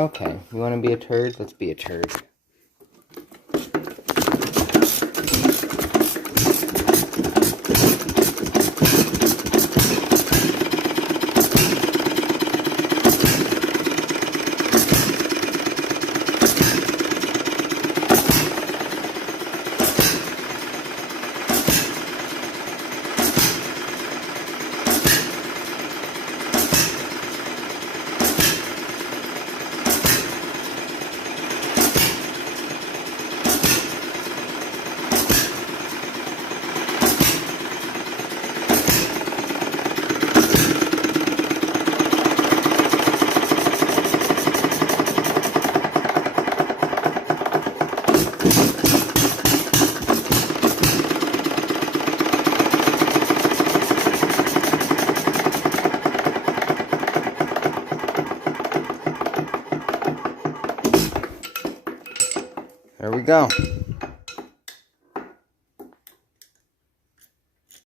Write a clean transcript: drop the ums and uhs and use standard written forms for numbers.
Okay, you want to be a turd? Let's be a turd. There we go.